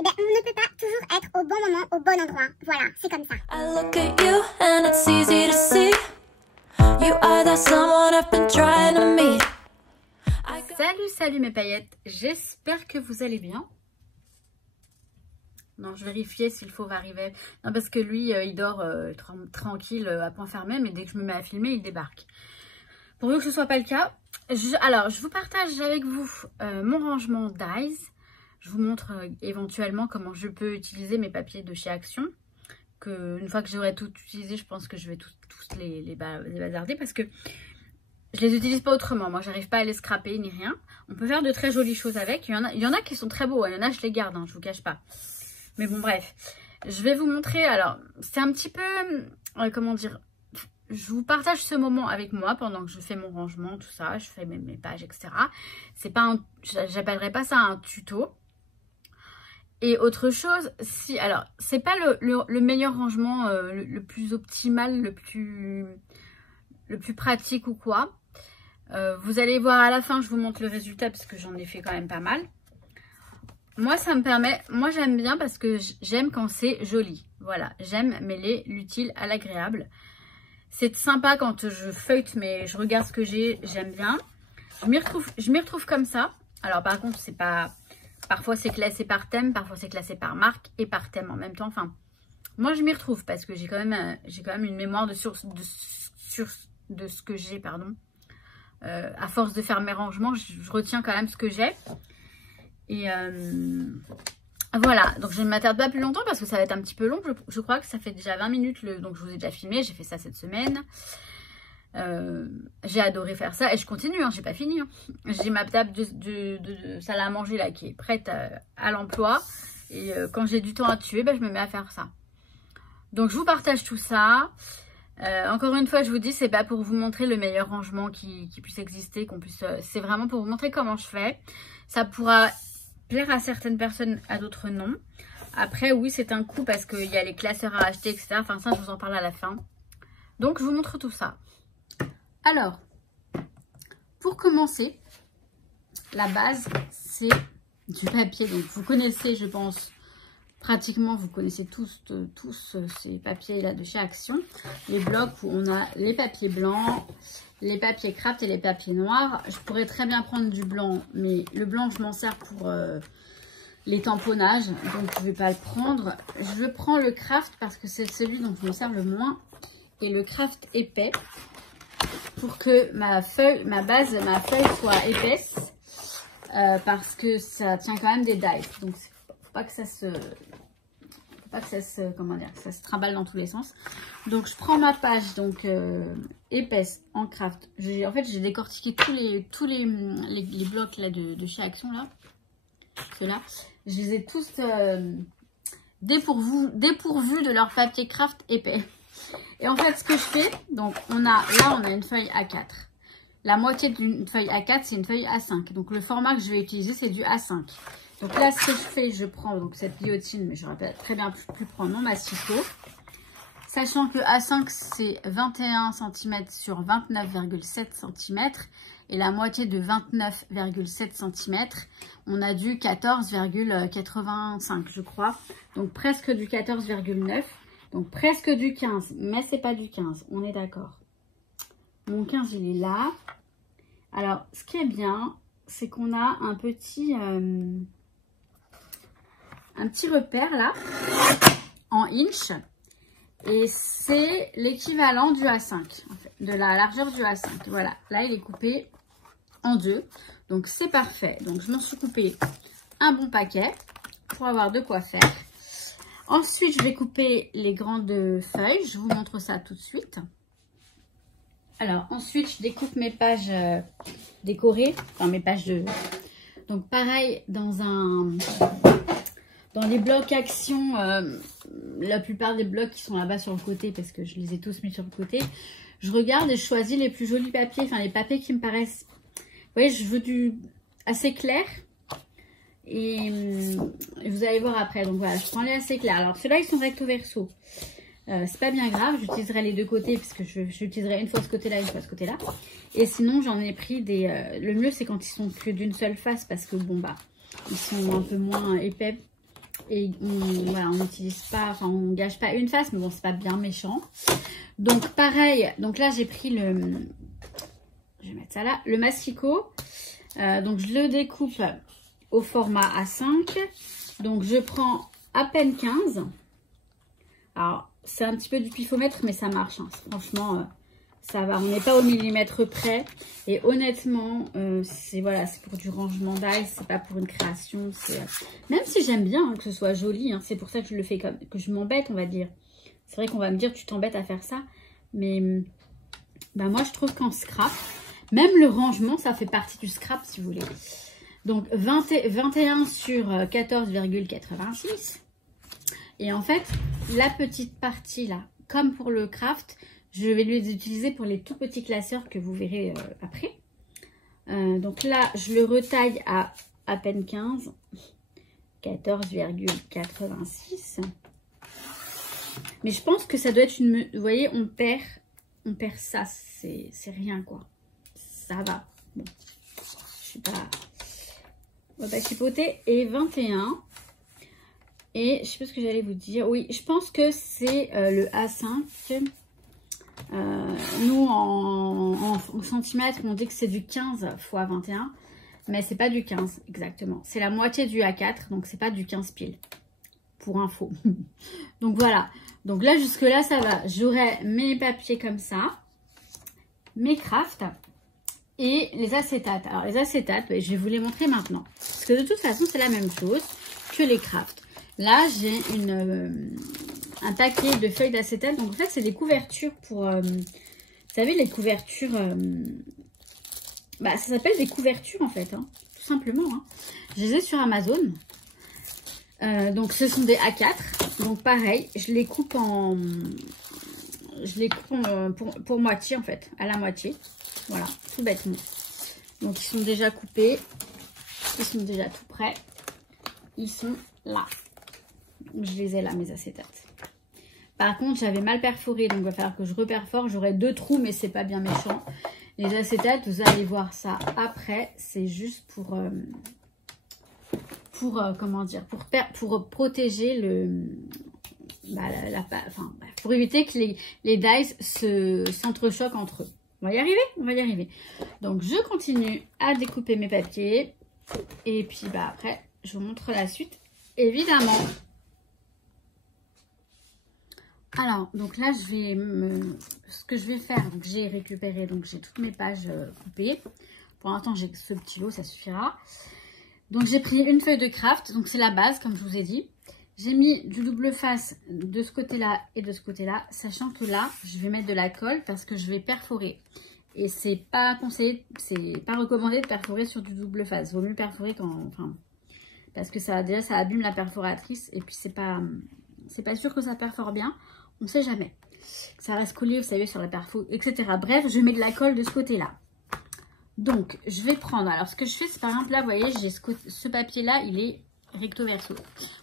eh ben, on ne peut pas toujours être au bon moment, au bon endroit. Voilà, c'est comme ça. I look at you and it's easy to see. You are that someone I've been trying to meet. Salut mes paillettes, j'espère que vous allez bien. Non, je vérifiais si le fauve arrivait. Non, parce que lui, il dort tranquille, à point fermé, mais dès que je me mets à filmer, il débarque. Pourvu que ce soit pas le cas, alors je vous partage avec vous mon rangement Daiz. Je vous montre éventuellement comment je peux utiliser mes papiers de chez Action. Une fois que j'aurai tout utilisé, je pense que je vais tous les bazarder parce que je les utilise pas autrement. Moi, j'arrive pas à les scraper ni rien. On peut faire de très jolies choses avec. Il y en a qui sont très beaux. Il y en a, je les garde, hein, je vous cache pas. Mais bon, bref. Je vais vous montrer. Alors, c'est un petit peu... comment dire, je vous partage ce moment avec moi pendant que je fais mon rangement, tout ça. Je fais mes pages, etc. C'est pas j'appellerais pas ça un tuto. Et autre chose, si... Alors, c'est pas le meilleur rangement, le plus optimal, le plus pratique ou quoi. Vous allez voir à la fin, je vous montre le résultat parce que j'en ai fait quand même pas mal. Moi, ça me permet... Moi, j'aime bien parce que j'aime quand c'est joli. Voilà, j'aime mêler l'utile à l'agréable. C'est sympa quand je feuillete, mais je regarde ce que j'ai, j'aime bien. Je m'y retrouve comme ça. Alors, par contre, c'est pas... Parfois, c'est classé par thème, parfois, c'est classé par marque et par thème en même temps. Enfin, moi, je m'y retrouve parce que j'ai quand même une mémoire de ce que j'ai, pardon. À force de faire mes rangements, je retiens quand même ce que j'ai. Et voilà, donc je ne m'attarde pas plus longtemps parce que ça va être un petit peu long. Je crois que ça fait déjà 20 minutes, donc je vous ai déjà filmé, j'ai fait ça cette semaine. J'ai adoré faire ça et je continue, hein, j'ai pas fini. Hein. J'ai ma table de salle à manger là qui est prête à l'emploi. Et quand j'ai du temps à tuer, je me mets à faire ça. Donc je vous partage tout ça. Encore une fois, je vous dis, c'est pas pour vous montrer le meilleur rangement qui puisse exister, c'est vraiment pour vous montrer comment je fais. Ça pourra plaire à certaines personnes, à d'autres non. Après, oui, c'est un coût parce qu'il y a les classeurs à acheter, etc. Enfin, ça, je vous en parle à la fin. Donc, je vous montre tout ça. Alors, pour commencer, la base, c'est du papier. Donc, vous connaissez, je pense... Pratiquement, vous connaissez tous ces papiers-là de chez Action. Les blocs où on a les papiers blancs, les papiers craft et les papiers noirs. Je pourrais très bien prendre du blanc, mais le blanc, je m'en sers pour les tamponnages. Donc, je ne vais pas le prendre. Je prends le craft parce que c'est celui dont je me sers le moins. Et le craft épais pour que ma feuille soit épaisse. Parce que ça tient quand même des dies. Donc, pas que ça se comment dire, ça se trimballe dans tous les sens. Donc je prends ma page donc épaisse en craft. En fait j'ai décortiqué tous les blocs là de chez Action là. Ceux-là, je les ai tous dépourvus de leur papier craft épais. Et en fait ce que je fais, donc on a une feuille A4. La moitié d'une feuille A4 c'est une feuille A5. Donc le format que je vais utiliser c'est du A5. Donc là, ce que je fais, je prends donc cette guillotine, mais j'aurais très bien pu prendre mon massifo. Sachant que le A5, c'est 21 cm sur 29,7 cm. Et la moitié de 29,7 cm, on a du 14,85, je crois. Donc presque du 14,9. Donc presque du 15, mais c'est pas du 15, on est d'accord. Mon 15, il est là. Alors, ce qui est bien, c'est qu'on a un petit repère là en inch et c'est l'équivalent du A5 en fait, de la largeur du A5. Voilà, là il est coupé en deux, donc c'est parfait. Donc je m'en suis coupé un bon paquet pour avoir de quoi faire. Ensuite je vais couper les grandes feuilles, je vous montre ça tout de suite. Alors ensuite je découpe mes pages décorées, enfin mes pages de... Donc pareil dans les blocs Action, la plupart des blocs qui sont là-bas sur le côté, parce que je les ai tous mis sur le côté, je regarde et je choisis les plus jolis papiers, enfin les papiers qui me paraissent, vous voyez, je veux du assez clair, et vous allez voir après, donc voilà, je prends les assez clairs. Alors ceux-là, ils sont recto verso, c'est pas bien grave, j'utiliserai les deux côtés, parce que j'utiliserai une fois ce côté-là, une fois ce côté-là, et sinon j'en ai pris des, le mieux c'est quand ils sont que d'une seule face, parce que bon bah, ils sont un peu moins épais. et voilà, on n'utilise pas, enfin on gâche pas une face, mais bon c'est pas bien méchant. Donc pareil, donc là j'ai pris le, je vais mettre ça là, le Massico. Donc je le découpe au format A5. Donc je prends à peine 15. Alors c'est un petit peu du pifomètre, mais ça marche, hein. Franchement ça va, on n'est pas au millimètre près. Et honnêtement, c'est voilà, c'est pour du rangement d'ail, c'est pas pour une création. Même si j'aime bien, hein, que ce soit joli, hein, c'est pour ça que je le fais comme que je m'embête, on va dire. C'est vrai qu'on va me dire tu t'embêtes à faire ça, mais bah, moi je trouve qu'en scrap, même le rangement, ça fait partie du scrap si vous voulez. Donc 21 sur 14,86. Et en fait, la petite partie là, comme pour le craft, je vais les utiliser pour les tout petits classeurs que vous verrez après. Donc là, je le retaille à peine 15. 14,86. Mais je pense que ça doit être une... Vous voyez, on perd ça. C'est rien, quoi. Ça va. Bon. Je suis pas... On va pas chipoter. Et 21. Et je sais pas ce que j'allais vous dire. Oui, je pense que c'est le A5. Nous, en centimètres, on dit que c'est du 15 x 21. Mais c'est pas du 15 exactement. C'est la moitié du A4. Donc, c'est pas du 15 pile. Pour info. Donc, voilà. Donc là, jusque-là, ça va. J'aurai mes papiers comme ça. Mes crafts. Et les acétates. Alors, les acétates, je vais vous les montrer maintenant. Parce que de toute façon, c'est la même chose que les crafts. Là, j'ai un paquet de feuilles d'acétate. Donc, en fait, c'est des couvertures pour... vous savez, les couvertures... bah, ça s'appelle des couvertures, en fait. Hein, tout simplement. Hein. Je les ai sur Amazon. Donc, ce sont des A4. Donc, pareil, je les coupe en... pour moitié, en fait. À la moitié. Voilà, tout bêtement. Donc, ils sont déjà coupés. Ils sont déjà tout prêts. Ils sont là. Je les ai là, mes acétates. Par contre, j'avais mal perforé. Donc, il va falloir que je reperfore. J'aurai 2 trous, mais c'est pas bien méchant. Les acétates, vous allez voir ça après. C'est juste pour comment dire, pour protéger le... pour éviter que les dies s'entrechoquent entre eux. On va y arriver, on va y arriver. Donc, je continue à découper mes papiers. Et puis, bah, après, je vous montre la suite, évidemment. Alors, donc là, ce que je vais faire, donc j'ai récupéré, donc j'ai toutes mes pages coupées. Pour l'instant, j'ai ce petit lot, ça suffira. Donc, j'ai pris une feuille de craft, donc c'est la base, comme je vous ai dit. J'ai mis du double face de ce côté-là et de ce côté-là, sachant que là, je vais mettre de la colle parce que je vais perforer. Et c'est pas conseillé, c'est pas recommandé de perforer sur du double face. Vaut mieux perforer parce que ça abîme la perforatrice et puis c'est pas sûr que ça perfore bien. On sait jamais. Ça reste collé, vous savez, sur la perfo, etc. Bref, je mets de la colle de ce côté-là. Donc, je vais prendre. Alors, ce que je fais, c'est par exemple là, vous voyez, j'ai ce papier-là, il est recto verso.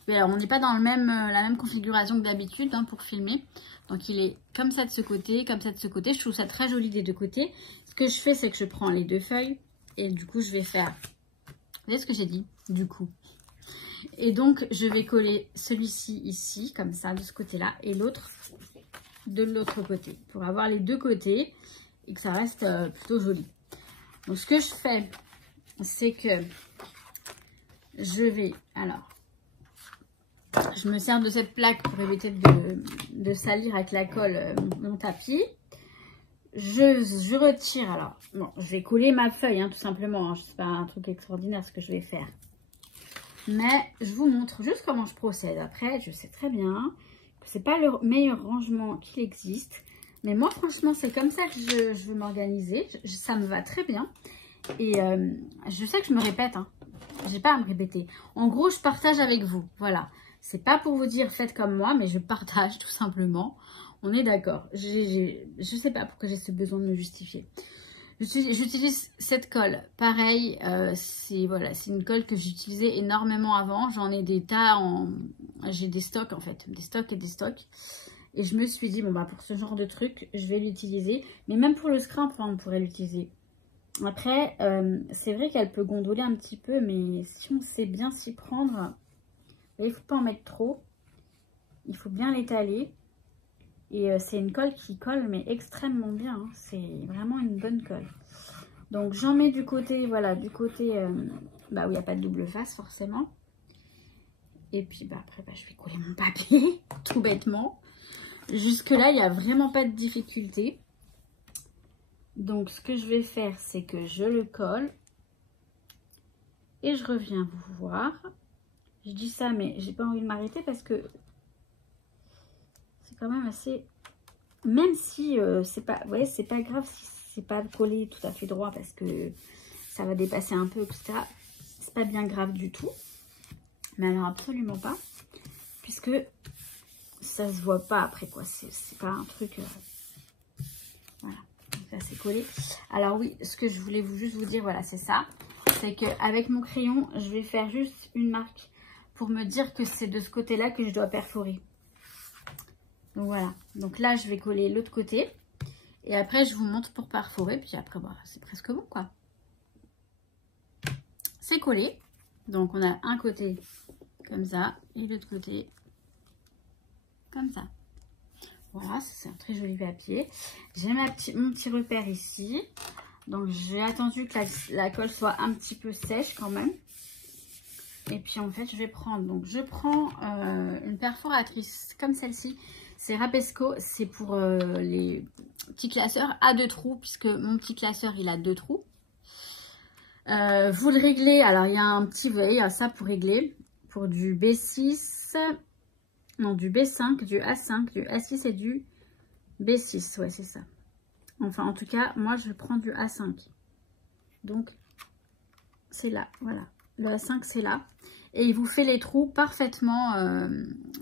Oui, alors on n'est pas dans la même configuration que d'habitude hein, pour filmer. Donc il est comme ça de ce côté, comme ça de ce côté. Je trouve ça très joli des deux côtés. Ce que je fais, c'est que je prends les 2 feuilles et du coup je vais faire... Vous voyez ce que j'ai dit? Du coup. Et donc je vais coller celui-ci ici, comme ça, de ce côté-là, et l'autre de l'autre côté. Pour avoir les 2 côtés et que ça reste plutôt joli. Donc ce que je fais, c'est que je vais, alors, je me sers de cette plaque pour éviter de salir avec la colle mon tapis. Je retire, alors, bon, je vais coller ma feuille, hein, tout simplement. Hein, c'est pas un truc extraordinaire ce que je vais faire. Mais je vous montre juste comment je procède. Après, je sais très bien que c'est pas le meilleur rangement qu'il existe. Mais moi, franchement, c'est comme ça que je veux m'organiser. Ça me va très bien. Et je sais que je me répète, hein. J'ai pas à me répéter. En gros, je partage avec vous. Voilà. C'est pas pour vous dire faites comme moi, mais je partage tout simplement. On est d'accord. Je sais pas pourquoi j'ai ce besoin de me justifier. J'utilise cette colle. Pareil, c'est une colle que j'utilisais énormément avant. J'en ai des tas j'ai des stocks en fait. Des stocks et des stocks. Et je me suis dit, bon bah pour ce genre de truc, je vais l'utiliser. Mais même pour le scrap, on pourrait l'utiliser. Après, c'est vrai qu'elle peut gondoler un petit peu, mais si on sait bien s'y prendre, il ne faut pas en mettre trop. Il faut bien l'étaler. Et c'est une colle qui colle mais extrêmement bien. Hein. C'est vraiment une bonne colle. Donc j'en mets du côté, voilà, du côté bah, où il n'y a pas de double face forcément. Et puis bah, après, bah, je vais coller mon papier, tout bêtement. Jusque là, il n'y a vraiment pas de difficulté. Donc ce que je vais faire, c'est que je le colle. Et je reviens vous voir. Je dis ça, mais j'ai pas envie de m'arrêter parce que c'est quand même assez... Même si c'est pas... Vous voyez, c'est pas grave si c'est pas collé tout à fait droit parce que ça va dépasser un peu, etc. C'est pas bien grave du tout. Mais alors absolument pas. Puisque ça se voit pas après quoi. C'est pas un truc... Voilà. Donc là c'est collé. Alors oui, ce que je voulais juste vous dire, voilà, c'est ça. C'est qu'avec mon crayon, je vais faire juste une marque pour me dire que c'est de ce côté-là que je dois perforer. Donc voilà. Donc là, je vais coller l'autre côté. Et après, je vous montre pour perforer. Puis après, bah, c'est presque bon, quoi. C'est collé. Donc, on a un côté comme ça et l'autre côté comme ça. Voilà, c'est un très joli papier. J'ai mon petit repère ici. Donc, j'ai attendu que la colle soit un petit peu sèche quand même. Et puis, en fait, je vais prendre... Donc, je prends une perforatrice comme celle-ci. C'est Rapesco. C'est pour les petits classeurs à 2 trous. Puisque mon petit classeur, il a 2 trous. Vous le réglez. Alors, il y a un petit... Vous voyez, il y a ça pour régler. Pour du B6. Non, du B5, du A5, du A6 et du B6. Ouais, c'est ça. Enfin, en tout cas, moi, je prends du A5. Donc, c'est là, voilà. Le A5, c'est là. Et il vous fait les trous parfaitement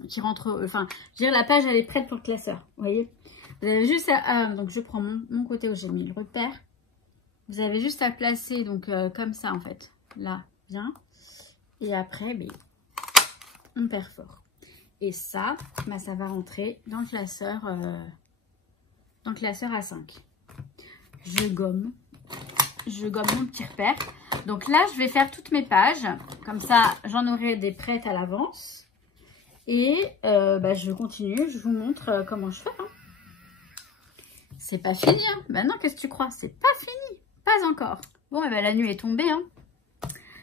qui rentrent... Enfin, je veux dire, la page, elle est prête pour le classeur. Vous voyez? Vous avez juste à... donc, je prends mon côté où j'ai mis le repère. Vous avez juste à placer, donc, comme ça, en fait. Là, bien. Et après, ben, on perfore. Et ça, ben, ça va rentrer dans le classeur... dans le classeur A5. Je gomme mon petit repère. Donc là, je vais faire toutes mes pages. Comme ça, j'en aurai des prêtes à l'avance. Et bah, je continue. Je vous montre comment je fais. Hein. C'est pas fini. Hein. Bah non, qu'est-ce que tu crois? C'est pas fini. Pas encore. Bon, et bah, la nuit est tombée. Hein.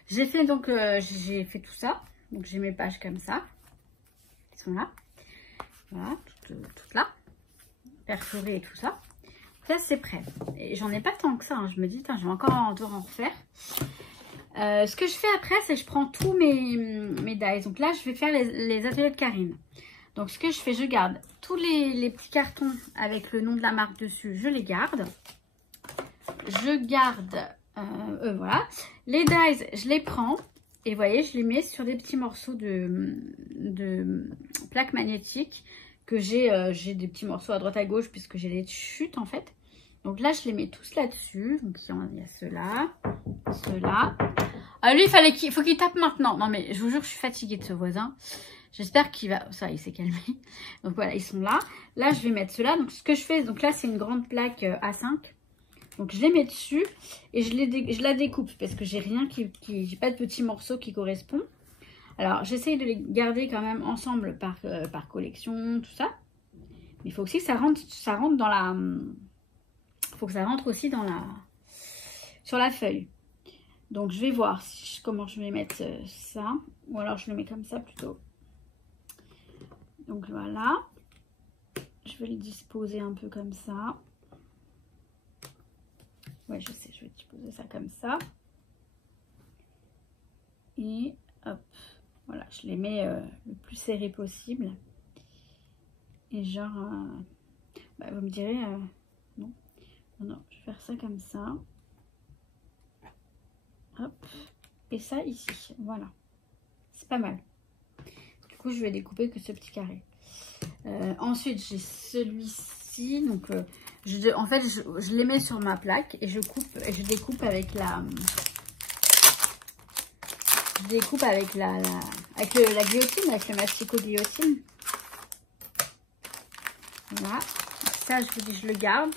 J'ai fait donc j'ai fait tout ça. Donc j'ai mes pages comme ça. Qui sont là. Voilà, toutes là. Perforées et tout ça. Ça, c'est prêt. Et j'en ai pas tant que ça. Hein. Je me dis, je vais encore devoir en refaire. Ce que je fais après, c'est que je prends tous mes dies. Donc là, je vais faire les ateliers de Karine. Donc, ce que je fais, je garde tous les petits cartons avec le nom de la marque dessus. Je les garde. Je garde, voilà. Les dies, je les prends. Et vous voyez, je les mets sur des petits morceaux de plaques magnétiques. Que j'ai des petits morceaux à droite à gauche puisque j'ai des chutes en fait. Donc là, je les mets tous là-dessus. Donc il y a ceux-là, ceux-là. Ah, lui, il faut qu'il tape maintenant. Non mais je vous jure, je suis fatiguée de ce voisin. J'espère qu'il va... Ça, il s'est calmé. Donc voilà, ils sont là. Là, je vais mettre ceux-là. Donc ce que je fais, donc là, c'est une grande plaque A5. Donc je les mets dessus et je la découpe parce que j'ai rien j'ai pas de petits morceaux qui correspondent. Alors, j'essaye de les garder quand même ensemble par collection, tout ça. Mais il faut aussi que ça rentre dans la... Il faut que ça rentre aussi dans la... sur la feuille. Donc, je vais voir comment je vais mettre ça. Ou alors, je le mets comme ça plutôt. Donc, voilà. Je vais le disposer un peu comme ça. Ouais, je sais, je vais disposer ça comme ça. Et hop. Voilà, je les mets le plus serré possible. Et genre, bah, vous me direz, non, je vais faire ça comme ça. Hop, et ça ici, voilà. C'est pas mal. Du coup, je vais découper que ce petit carré. Ensuite, j'ai celui-ci. Donc, en fait, je les mets sur ma plaque et je découpe avec la... Je découpe avec la guillotine, avec le mastico guillotine. Voilà. Ça, je vous dis, je le garde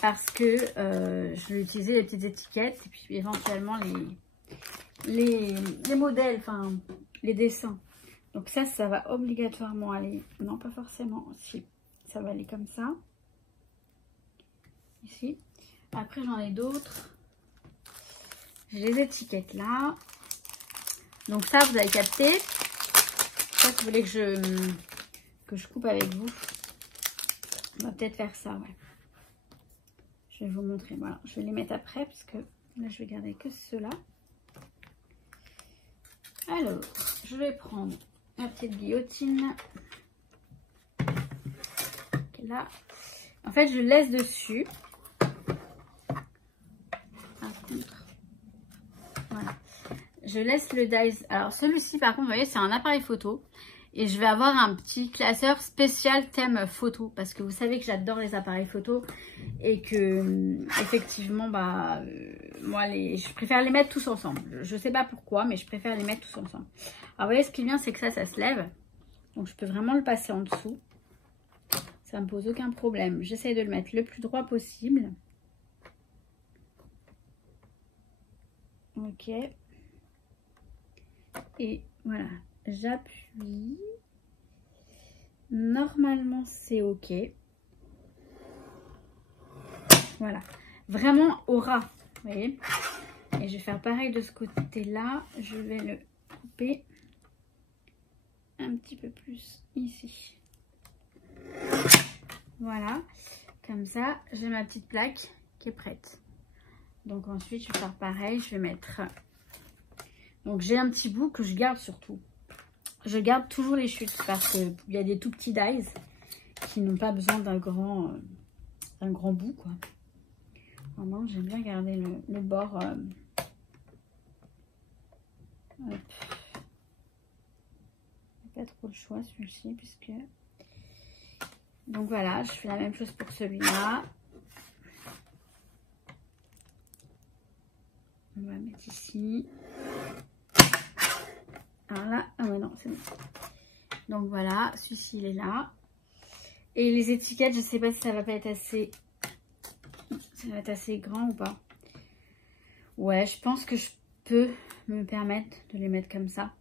parce que je vais utiliser les petites étiquettes et puis éventuellement les modèles, enfin les dessins. Donc ça va obligatoirement aller... Non, pas forcément. Si, ça va aller comme ça. Ici. Après, j'en ai d'autres. J'ai les étiquettes là. Donc ça, vous avez capté. Je sais pas si vous voulez que je coupe avec vous. On va peut-être faire ça, ouais. Je vais vous montrer. Voilà, je vais les mettre après parce que là, je vais garder que ceux-là. Alors, je vais prendre ma petite guillotine. Là. En fait, je laisse dessus. Par contre, voilà. Je laisse le dies. Alors, celui-ci, par contre, vous voyez, c'est un appareil photo. Et je vais avoir un petit classeur spécial thème photo. Parce que vous savez que j'adore les appareils photo. Et que, effectivement, bah, moi, je préfère les mettre tous ensemble. Je sais pas pourquoi, mais je préfère les mettre tous ensemble. Alors, vous voyez, ce qui est bien, c'est que ça se lève. Donc, je peux vraiment le passer en dessous. Ça me pose aucun problème. J'essaie de le mettre le plus droit possible. Ok. Et voilà. J'appuie. Normalement, c'est ok. Voilà. Vraiment au ras. Vous voyez? Et je vais faire pareil de ce côté-là. Je vais le couper un petit peu plus ici. Voilà. Comme ça, j'ai ma petite plaque qui est prête. Donc ensuite, je vais faire pareil. Je vais mettre... Donc j'ai un petit bout que je garde surtout. Je garde toujours les chutes parce qu'il y a des tout petits dies qui n'ont pas besoin d'un grand bout, quoi. Vraiment, j'aime bien garder le bord. Pas trop le choix celui-ci puisque... Donc voilà, je fais la même chose pour celui-là. On va mettre ici. Alors là, ah ouais non, c'est bon. Donc voilà, celui-ci il est là. Et les étiquettes, je sais pas si ça va pas être assez... Ça va être assez grand ou pas. Ouais, je pense que je peux me permettre de les mettre comme ça.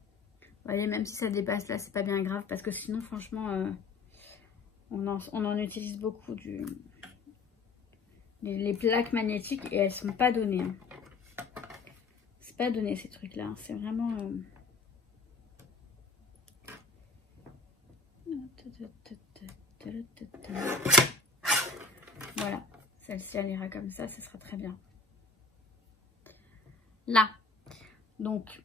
Vous voyez, même si ça dépasse là, c'est pas bien grave. Parce que sinon, franchement, on en utilise beaucoup les plaques magnétiques. Et elles sont pas données. Hein. C'est pas donné ces trucs-là. C'est vraiment... Voilà. Celle-ci, elle ira comme ça. Ce sera très bien. Là. Donc,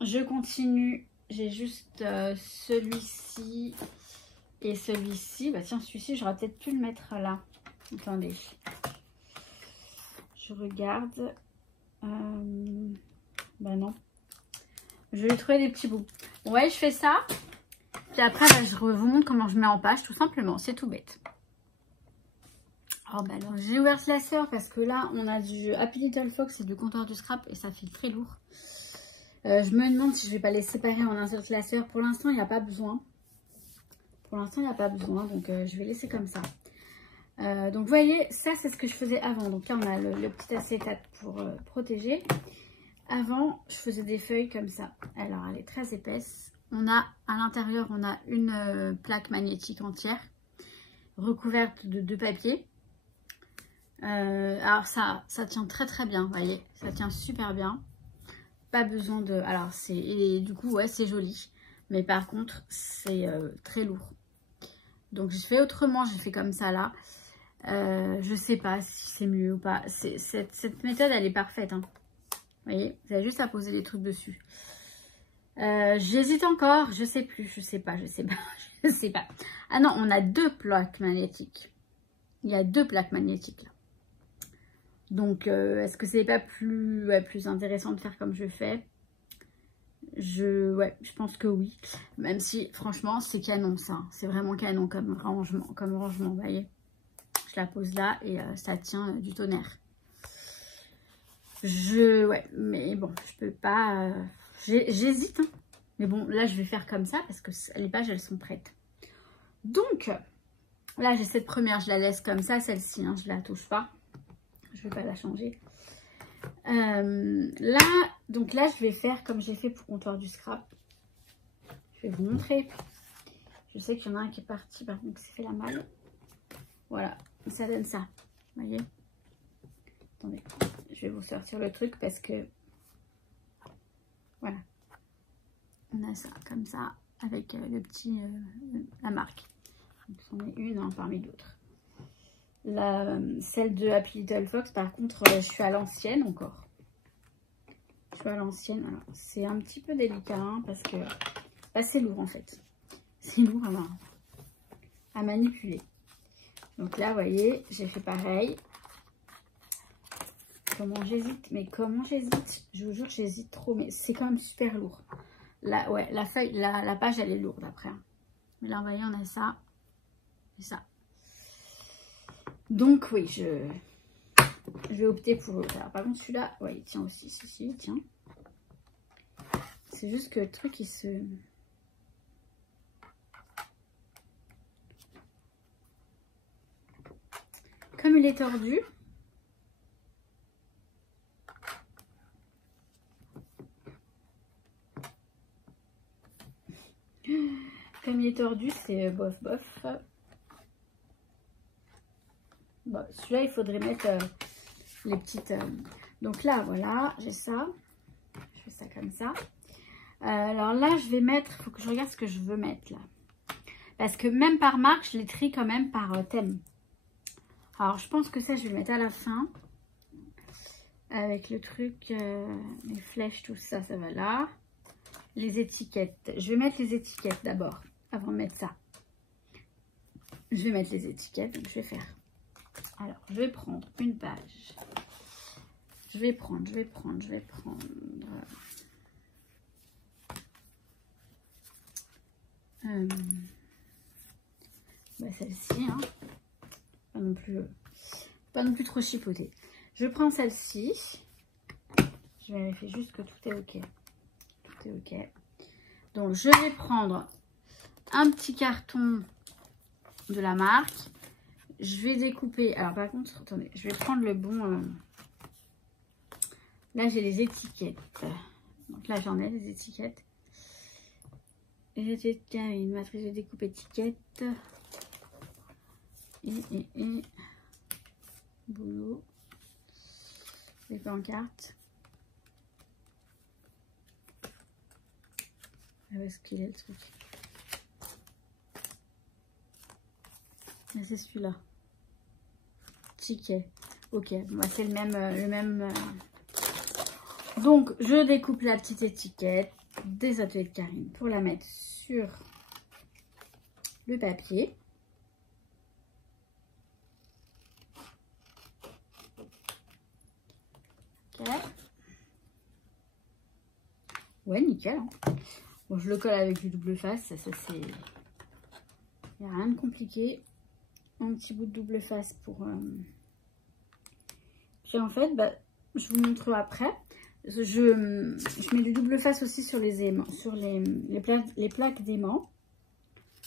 je continue. J'ai juste celui-ci et celui-ci. Bah tiens, celui-ci, j'aurais peut-être pu le mettre là. Attendez. Je regarde. Bah non. Je vais trouver des petits bouts. Bon, ouais, je fais ça. Puis après, bah, je vous montre comment je mets en page, tout simplement. C'est tout bête. Oh, bah alors, j'ai ouvert ce laceur parce que là, on a du Happy Little Fox et du comptoir du scrap et ça fait très lourd. Je me demande si je vais pas les séparer en un seul classeur. Pour l'instant, il n'y a pas besoin. Donc je vais laisser comme ça. Donc, vous voyez, ça, c'est ce que je faisais avant. Donc là, on a le petit acétate pour protéger. Avant, je faisais des feuilles comme ça. Alors, elle est très épaisse. On a, à l'intérieur, on a une plaque magnétique entière recouverte de papier. Alors, ça tient très très bien, vous voyez. Ça tient super bien. Pas besoin de... Alors, et du coup, ouais, c'est joli. Mais par contre, c'est très lourd. Donc, je fais autrement. J'ai fait comme ça, là. Je sais pas si c'est mieux ou pas. Cette méthode, elle est parfaite. Hein. Vous voyez, vous avez juste à poser les trucs dessus. J'hésite encore. Je sais plus. Je sais pas. Ah non, on a deux plaques magnétiques. Il y a deux plaques magnétiques, là. Donc, est-ce que c'est pas plus intéressant de faire comme je fais? Je pense que oui. Même si, franchement, c'est canon, ça. C'est vraiment canon comme rangement, vous voyez. Je la pose là et ça tient du tonnerre. Mais bon, je peux pas... J'hésite, hein. Mais bon, là, je vais faire comme ça parce que les pages, elles sont prêtes. Donc, là, j'ai cette première, je la laisse comme ça. Celle-ci, hein, je la touche pas. Je vais pas la changer. Donc là, je vais faire comme j'ai fait pour comptoir du scrap. Je vais vous montrer. Je sais qu'il y en a un qui est parti, par contre, qui s'est fait la malle. Voilà, ça donne ça. Vous voyez? Attendez, je vais vous sortir le truc parce que... Voilà. On a ça, comme ça, avec le petit... la marque. Donc, c'en est une hein, parmi d'autres. Celle de Happy Little Fox, par contre, je suis à l'ancienne encore. Je suis à l'ancienne. C'est un petit peu délicat hein, parce que c'est lourd en fait. C'est lourd à manipuler. Donc là, vous voyez, j'ai fait pareil. Comment j'hésite? Mais comment j'hésite? Je vous jure, j'hésite trop. Mais c'est quand même super lourd. Là, ouais, la feuille, la page, elle est lourde après. Mais là, vous voyez, on a ça et ça. Donc oui, je vais opter pour l'autre. Alors par contre celui-là, ouais, il tient aussi, ceci, il tient. C'est juste que le truc, il se... Comme il est tordu, c'est bof bof. Bon, celui-là, il faudrait mettre les petites... Donc là, voilà, j'ai ça. Je fais ça comme ça. Alors là, je vais mettre... Il faut que je regarde ce que je veux mettre là. Parce que même par marque, je les trie quand même par thème. Alors, je pense que ça, je vais le mettre à la fin. Avec le truc, les flèches, tout ça, ça va là. Les étiquettes. Je vais mettre les étiquettes d'abord, avant de mettre ça. Je vais mettre les étiquettes, donc je vais faire... Alors, je vais prendre une page. Je vais prendre. Celle-ci, hein. Pas non plus trop chipotée. Je prends celle-ci. Je vérifie juste que tout est ok. Tout est ok. Donc, je vais prendre un petit carton de la marque. Je vais découper. Alors par contre, attendez, je vais prendre le bon. Là, j'ai les étiquettes. Donc là, j'en ai les étiquettes. Et une matrice de découpe étiquette. Et boulot. Les pancartes. Où est-ce qu'il est le truc? C'est celui-là. Ticket. Ok, bah, c'est le même. Donc, je découpe la petite étiquette des ateliers de Karine pour la mettre sur le papier. Ok. Ouais, nickel. Hein. Bon, je le colle avec du double face. Ça c'est... Il n'y a rien de compliqué. Un petit bout de double face pour... Puis en fait, bah, je vous montre après. Je mets du double face aussi sur les aimants, sur les plaques d'aimants.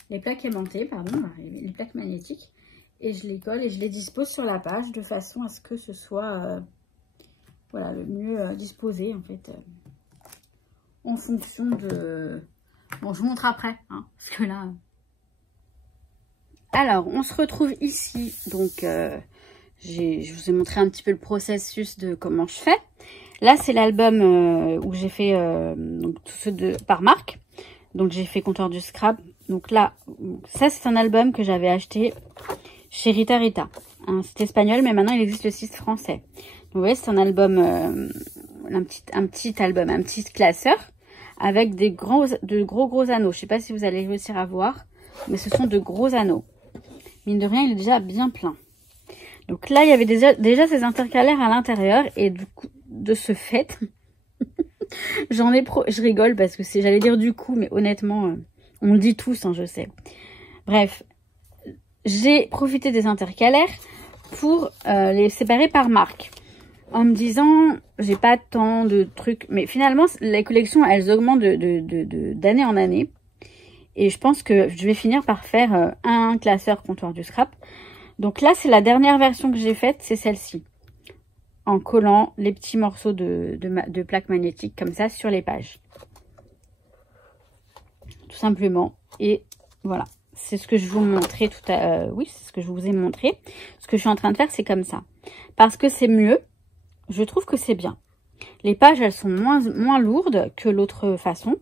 Les plaques aimantées, pardon, les plaques magnétiques. Et je les colle et je les dispose sur la page de façon à ce que ce soit voilà, le mieux disposé en fait. En fonction de... Bon, je vous montre après, hein, parce que là... Alors, on se retrouve ici. Donc, je vous ai montré un petit peu le processus de comment je fais. Là, c'est l'album où j'ai fait donc, tous ceux par marque. Donc, j'ai fait Comptoir du Scrap. Donc là, ça, c'est un album que j'avais acheté chez Rita Rita. Hein, c'est espagnol, mais maintenant, il existe le site français. Donc, vous voyez, c'est un album, un petit album, un petit classeur avec de gros anneaux. Je sais pas si vous allez réussir à voir, mais ce sont de gros anneaux. Mine de rien, il est déjà bien plein. Donc là, il y avait déjà ces intercalaires à l'intérieur. Et du coup, de ce fait, je rigole parce que j'allais dire du coup, mais honnêtement, on le dit tous, hein, je sais. Bref, j'ai profité des intercalaires pour les séparer par marque. En me disant, j'ai pas tant de trucs. Mais finalement, les collections, elles augmentent d'année en année. Et je pense que je vais finir par faire un classeur Comptoir du Scrap. Donc là, c'est la dernière version que j'ai faite, c'est celle-ci. En collant les petits morceaux de plaques magnétiques comme ça sur les pages. tout simplement. Et voilà, c'est ce que je vous montrais tout à oui, c'est ce que je vous ai montré. Ce que je suis en train de faire, c'est comme ça. Parce que c'est mieux, je trouve que c'est bien. Les pages, elles sont moins lourdes que l'autre façon,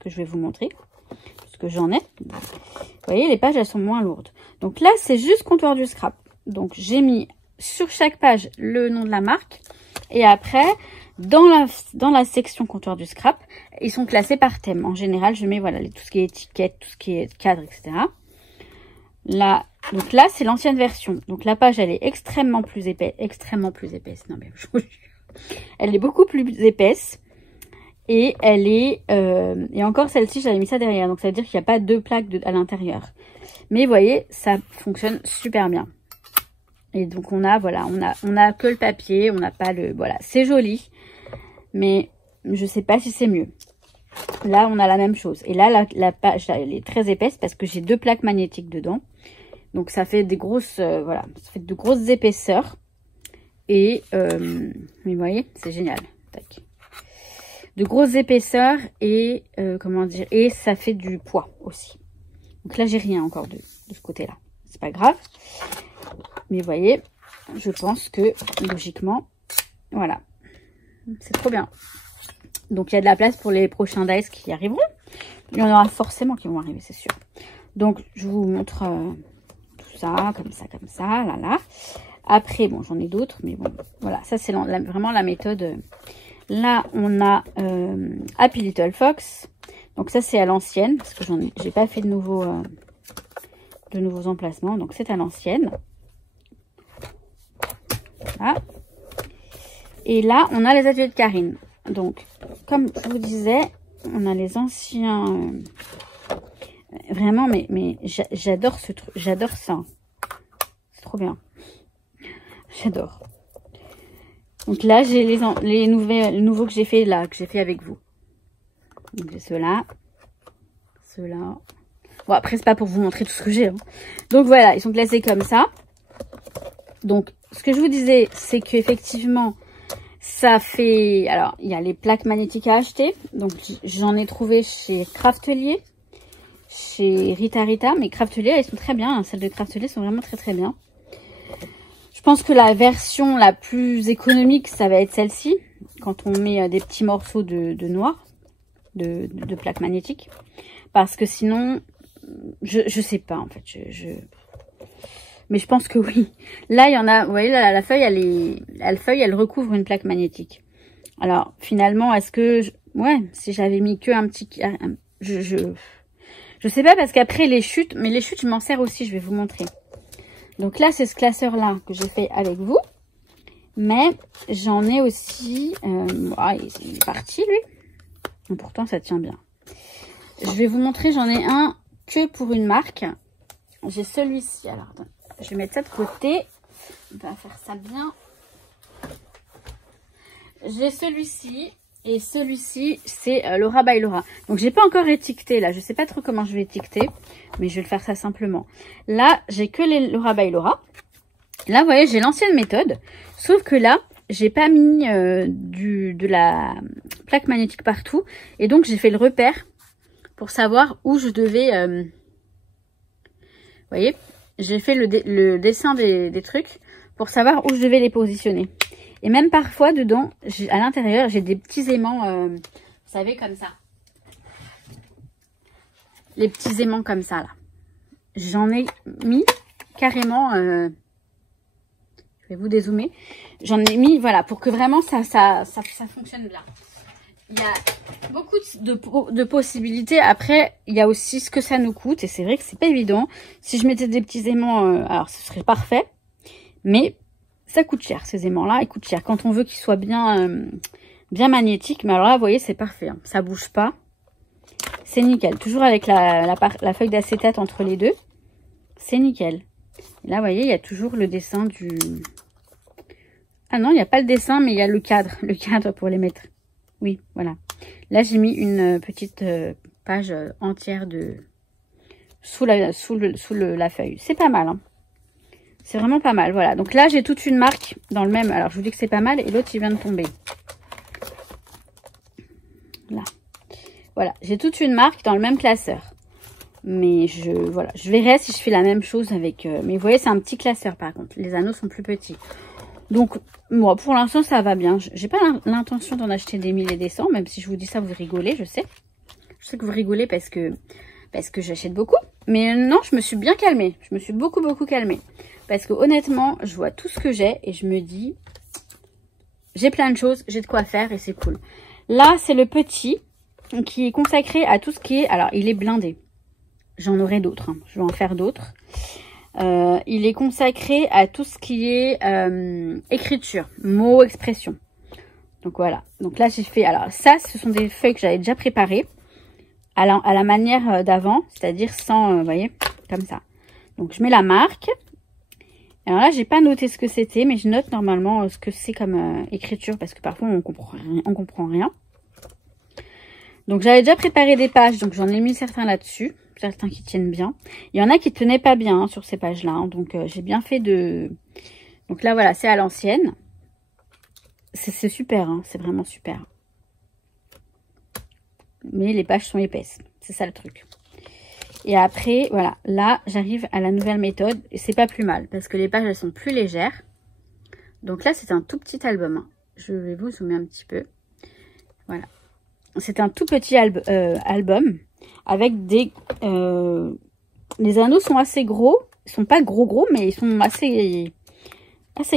que je vais vous montrer. Parce que j'en ai. Vous voyez, les pages, elles sont moins lourdes. Donc là, c'est juste comptoir du scrap. Donc, j'ai mis sur chaque page le nom de la marque. Et après, dans la section comptoir du scrap, ils sont classés par thème. En général, je mets voilà tout ce qui est étiquette, tout ce qui est cadre, etc. Là, donc là, c'est l'ancienne version. Donc la page, elle est extrêmement plus épaisse. Non mais je vous jure. Elle est beaucoup plus épaisse. Et elle est... et encore celle-ci, j'avais mis ça derrière. Donc ça veut dire qu'il n'y a pas deux plaques à l'intérieur. Mais vous voyez, ça fonctionne super bien. Et donc on a, voilà, on a que le papier, on n'a pas le... Voilà, c'est joli. Mais je sais pas si c'est mieux. Là, on a la même chose. Et là, la page, elle est très épaisse parce que j'ai deux plaques magnétiques dedans. Donc ça fait des grosses... voilà, ça fait de grosses épaisseurs. Et... mais vous voyez, c'est génial. Tac. De grosses épaisseurs et... comment dire... Et ça fait du poids aussi. Donc là, j'ai rien encore de ce côté-là. C'est pas grave. Mais vous voyez, je pense que, logiquement, voilà. C'est trop bien. Donc, il y a de la place pour les prochains dice qui arriveront. Il y en aura forcément qui vont arriver, c'est sûr. Donc, je vous montre tout ça, comme ça, là. Après, bon, j'en ai d'autres, mais bon, voilà. Ça, c'est vraiment la méthode. Là, on a Happy Little Fox. Donc, ça, c'est à l'ancienne, parce que j'ai pas fait de nouveaux emplacements. Donc, c'est à l'ancienne. Voilà. Et là, on a les ateliers de Karine. Donc, comme je vous disais, on a les anciens... vraiment, mais j'adore ce truc. J'adore ça. C'est trop bien. J'adore. Donc là, j'ai les nouveaux que j'ai fait là, que j'ai fait avec vous. Donc, j'ai ceux-là. Ceux-là. Bon, après, c'est pas pour vous montrer tout ce que j'ai. Hein. Donc, voilà, ils sont classés comme ça. Donc, ce que je vous disais, c'est qu'effectivement, ça fait... Alors, il y a les plaques magnétiques à acheter. Donc, j'en ai trouvé chez Craftelier, chez Rita. Mais Craftelier, elles sont très bien. Hein. Celles de Craftelier sont vraiment très, très bien. Je pense que la version la plus économique, ça va être celle-ci. Quand on met des petits morceaux de noir, de plaques magnétiques. Parce que sinon, je sais pas, en fait. Mais je pense que oui. Là, il y en a... Vous voyez, là, la feuille, elle recouvre une plaque magnétique. Alors, finalement, est-ce que... ouais, si j'avais mis que un petit... Je sais pas, parce qu'après, les chutes... Mais les chutes, je m'en sers aussi, je vais vous montrer. Donc là, c'est ce classeur-là que j'ai fait avec vous. Mais j'en ai aussi... il est parti, lui. Mais pourtant, ça tient bien. Je vais vous montrer, j'en ai un que pour une marque. J'ai celui-ci. Alors, attends. Je vais mettre ça de côté. On va faire ça bien. J'ai celui-ci. Et celui-ci, c'est Laura by Laura. Donc, j'ai pas encore étiqueté là. Je sais pas trop comment je vais étiqueter. Mais je vais le faire ça simplement. Là, j'ai que les Laura by Laura. Là, vous voyez, j'ai l'ancienne méthode. Sauf que là, j'ai pas mis de la plaque magnétique partout. Et donc, j'ai fait le repère pour savoir où je devais... vous voyez, j'ai fait le dessin des trucs pour savoir où je devais les positionner. Et même parfois, dedans, à l'intérieur, j'ai des petits aimants, vous savez, comme ça. Les petits aimants comme ça, là. J'en ai mis carrément... je vais vous dézoomer. J'en ai mis, voilà, pour que vraiment ça fonctionne bien. Il y a beaucoup de possibilités. Après, il y a aussi ce que ça nous coûte. Et c'est vrai que c'est pas évident. Si je mettais des petits aimants, alors ce serait parfait. Mais ça coûte cher, ces aimants-là. Ils coûtent cher. Quand on veut qu'ils soient bien magnétiques. Mais alors là, vous voyez, c'est parfait. Hein. Ça bouge pas. C'est nickel. Toujours avec la feuille d'acétate entre les deux. C'est nickel. Et là, vous voyez, il y a toujours le dessin du... Ah non, il n'y a pas le dessin, mais il y a le cadre. Le cadre pour les mettre. Oui, voilà. Là, j'ai mis une petite page entière sous la feuille. C'est pas mal, hein. C'est vraiment pas mal, voilà. Donc là, j'ai toute une marque dans le même. Alors, je vous dis que c'est pas mal. Et l'autre, il vient de tomber. Là. Vous Voilà, j'ai toute une marque dans le même classeur. Mais voilà, je verrai si je fais la même chose avec... mais vous voyez, c'est un petit classeur par contre. Les anneaux sont plus petits. Donc, moi, pour l'instant, ça va bien. J'ai pas l'intention d'en acheter des 1000 et des 100, même si je vous dis ça, vous rigolez, je sais. Je sais que vous rigolez parce que j'achète beaucoup. Mais non, je me suis bien calmée. Je me suis beaucoup calmée. Parce que honnêtement, je vois tout ce que j'ai et je me dis, j'ai plein de choses, j'ai de quoi faire et c'est cool. Là, c'est le petit qui est consacré à tout ce qui est... Alors, il est blindé. J'en aurai d'autres. Hein. Je vais en faire d'autres. Il est consacré à tout ce qui est écriture, mots, expressions. Donc voilà. Donc là, j'ai fait... Alors ça, ce sont des feuilles que j'avais déjà préparées à la manière d'avant, c'est-à-dire sans, vous voyez, comme ça. Donc je mets la marque. Alors là, j'ai pas noté ce que c'était, mais je note normalement ce que c'est comme écriture parce que parfois on comprend rien. Donc j'avais déjà préparé des pages, donc j'en ai mis certains là-dessus, certains qui tiennent bien. Il y en a qui tenaient pas bien sur ces pages-là, hein, donc j'ai bien fait de... Donc là voilà, c'est à l'ancienne. C'est super, hein, c'est vraiment super. Mais les pages sont épaisses, c'est ça le truc. Et après, voilà, là, j'arrive à la nouvelle méthode. Et c'est pas plus mal, parce que les pages, elles sont plus légères. Donc là, c'est un tout petit album. Hein. Je vais vous zoomer un petit peu. Voilà. C'est un tout petit album avec des... les anneaux sont assez gros. Ils sont pas gros, mais ils sont assez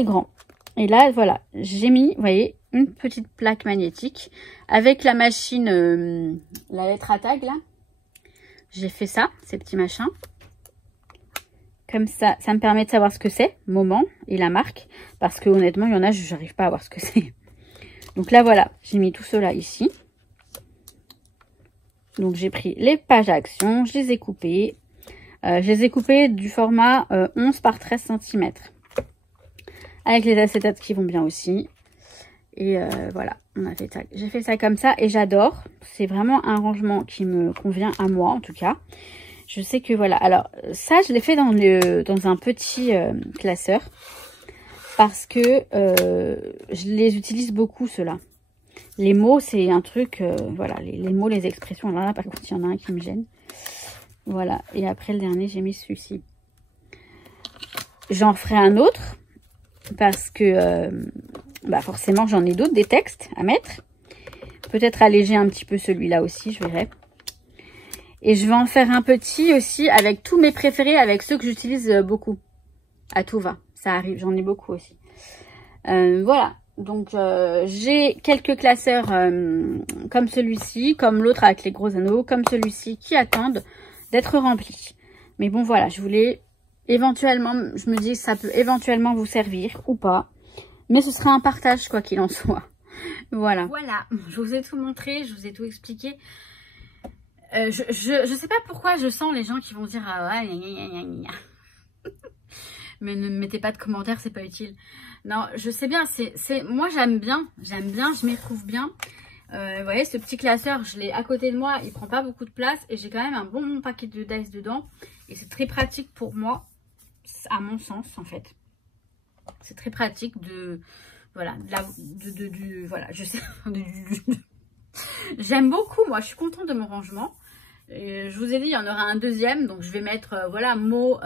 grands. Et là, voilà, j'ai mis, vous voyez, une petite plaque magnétique avec la machine, la lettre à tag, là. J'ai fait ça, ces petits machins. Comme ça, ça me permet de savoir ce que c'est, moment et la marque. Parce que honnêtement, il y en a, je n'arrive pas à voir ce que c'est. Donc là, voilà, j'ai mis tout cela ici. Donc j'ai pris les pages à action, je les ai coupées. Je les ai coupées du format 11 par 13 cm. Avec les acétates qui vont bien aussi. Et voilà, on a fait ça. J'ai fait ça comme ça et j'adore. C'est vraiment un rangement qui me convient à moi en tout cas. Je sais que voilà. Alors ça, je l'ai fait dans un petit classeur. Parce que je les utilise beaucoup ceux-là. Les mots, c'est un truc... voilà, les mots, les expressions. Alors là, par contre, il y en a un qui me gêne. Voilà. Et après, le dernier, j'ai mis celui-ci. J'en ferai un autre. Parce que... bah forcément, j'en ai d'autres, des textes à mettre. Peut-être alléger un petit peu celui-là aussi, je verrai. Et je vais en faire un petit aussi avec tous mes préférés, avec ceux que j'utilise beaucoup. À tout va, ça arrive, j'en ai beaucoup aussi. Voilà, donc j'ai quelques classeurs comme celui-ci, comme l'autre avec les gros anneaux, comme celui-ci qui attendent d'être remplis. Mais bon voilà, je voulais éventuellement, je me dis que ça peut éventuellement vous servir ou pas. Mais ce sera un partage quoi qu'il en soit. Voilà. Voilà, je vous ai tout montré, je vous ai tout expliqué. Je sais pas pourquoi je sens les gens qui vont dire ah ouais, gna, gna, gna. Mais ne mettez pas de commentaires, c'est pas utile. Non, je sais bien, moi j'aime bien, je m'y retrouve bien. Vous voyez, ce petit classeur, je l'ai à côté de moi, il prend pas beaucoup de place et j'ai quand même un bon paquet de dice dedans. Et c'est très pratique pour moi, à mon sens en fait. C'est très pratique de, voilà, voilà, je sais, j'aime beaucoup, moi, je suis contente de mon rangement. Je vous ai dit, il y en aura un deuxième, donc je vais mettre, voilà, mots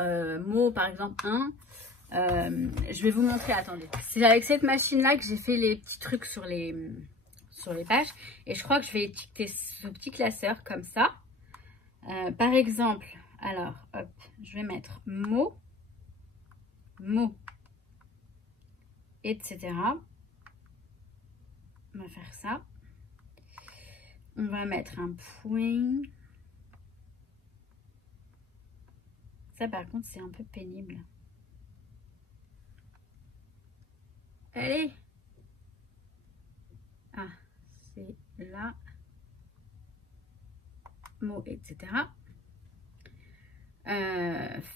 par exemple, un. Je vais vous montrer, attendez. C'est avec cette machine-là que j'ai fait les petits trucs sur les pages. Et je crois que je vais étiqueter ce petit classeur comme ça. Par exemple, alors, hop, je vais mettre mots, etc. On va faire ça. On va mettre un point. Ça, par contre, c'est un peu pénible. Allez. Ah, c'est là. Mots, etc.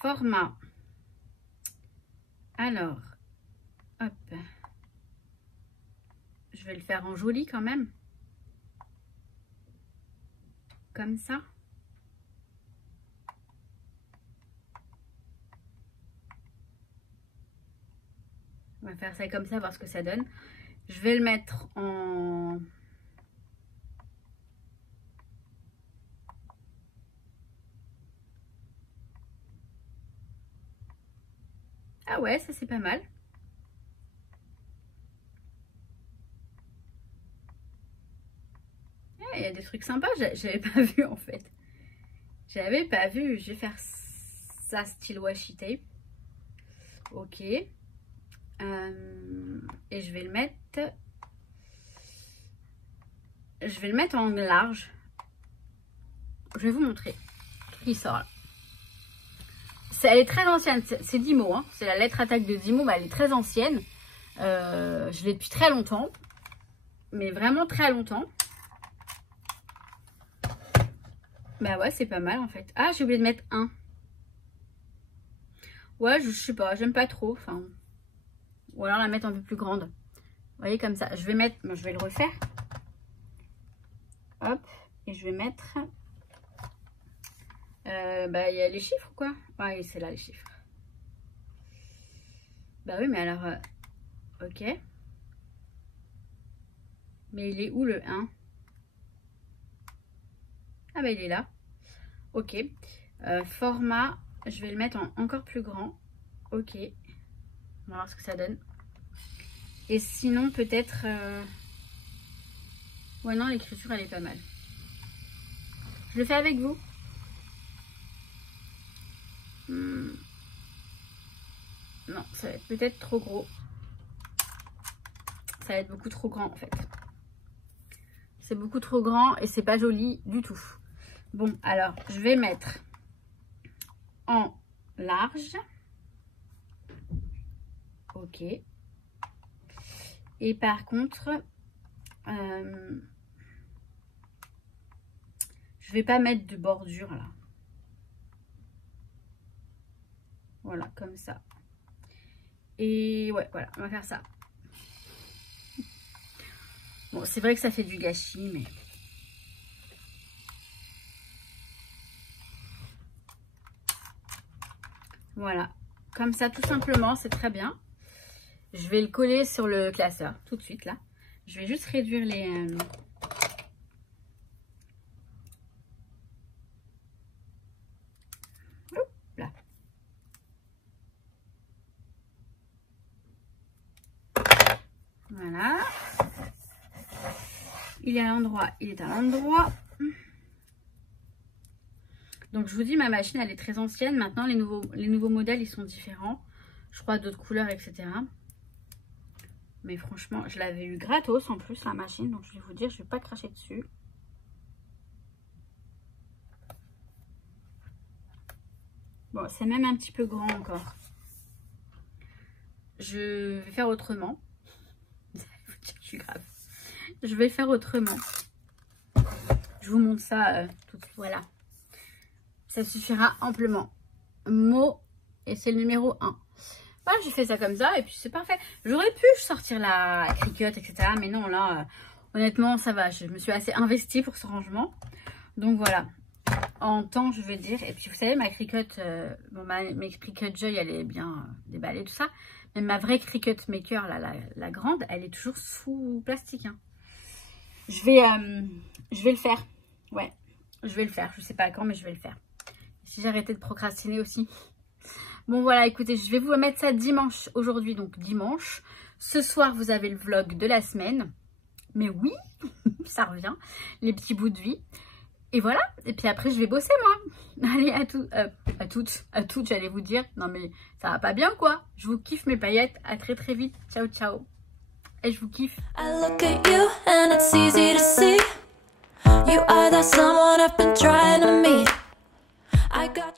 Format. Alors, hop. Je vais le faire en joli quand même. Comme ça. On va faire ça comme ça, voir ce que ça donne. Je vais le mettre en... Ah ouais, ça c'est pas mal. Il y a des trucs sympas, j'avais pas vu en fait. J'avais pas vu. Je vais faire ça style washi tape. Ok. Et je vais le mettre... Je vais le mettre en large. Je vais vous montrer ce qui sort là. Elle est très ancienne, c'est Dymo, hein. C'est la lettre attaque de Dymo, mais elle est très ancienne. Je l'ai depuis très longtemps. Mais vraiment très longtemps. Bah ouais, c'est pas mal en fait. Ah, j'ai oublié de mettre un. Ouais, je sais pas, j'aime pas trop. Enfin, ou alors la mettre un peu plus grande. Vous voyez, comme ça. Je vais mettre, bon, je vais le refaire. Hop, et je vais mettre... bah, il y a les chiffres ou quoi? Ouais, c'est là les chiffres. Bah oui, mais alors... ok. Mais il est où le 1? Ah bah il est là. Ok. Format, je vais le mettre en encore plus grand. Ok. On va voir ce que ça donne. Et sinon peut-être... ouais non, l'écriture elle est pas mal. Je le fais avec vous. Non, ça va être peut-être trop gros. Ça va être beaucoup trop grand en fait. C'est beaucoup trop grand et c'est pas joli du tout. Bon, alors je vais mettre en large. Ok. Et par contre, je vais pas mettre de bordure là. Voilà, comme ça. Et ouais, voilà, on va faire ça. Bon, c'est vrai que ça fait du gâchis, mais... Voilà, comme ça, tout simplement, c'est très bien. Je vais le coller sur le classeur, tout de suite, là. Je vais juste réduire les... là. Voilà. Il est à l'endroit, il est à l'endroit. Donc je vous dis, ma machine elle est très ancienne. Maintenant les nouveaux modèles ils sont différents. Je crois d'autres couleurs, etc. Mais franchement, je l'avais eu gratos en plus la machine. Donc je vais vous dire, je vais pas cracher dessus. Bon, c'est même un petit peu grand encore. Je vais faire autrement. Vous allez vous dire que je suis grave. Je vais faire autrement. Je vous montre ça tout de suite. Voilà. Ça suffira amplement. Mot, et c'est le numéro 1. Voilà, j'ai fait ça comme ça et puis c'est parfait. J'aurais pu sortir la Cricut, etc. Mais non, là, honnêtement, ça va. Je me suis assez investie pour ce rangement. Donc voilà. En temps, je veux dire. Et puis vous savez, ma Cricut, bon, mes Cricut Joy, elle est bien déballée, tout ça. Mais ma vraie Cricut Maker, là, la grande, elle est toujours sous plastique. Hein. Je vais le faire. Ouais, je vais le faire. Je sais pas quand, mais je vais le faire. Si j'arrêtais de procrastiner aussi. Bon, voilà, écoutez, je vais vous mettre ça dimanche. Aujourd'hui, donc dimanche. Ce soir, vous avez le vlog de la semaine. Mais oui, ça revient. Les petits bouts de vie. Et voilà. Et puis après, je vais bosser, moi. Allez, à toutes, j'allais vous dire. Non, mais ça va pas bien, quoi. Je vous kiffe, mes paillettes. À très, très vite. Ciao, ciao. Et je vous kiffe. I look at you and it's easy to see. You are that someone I've been trying to meet. I got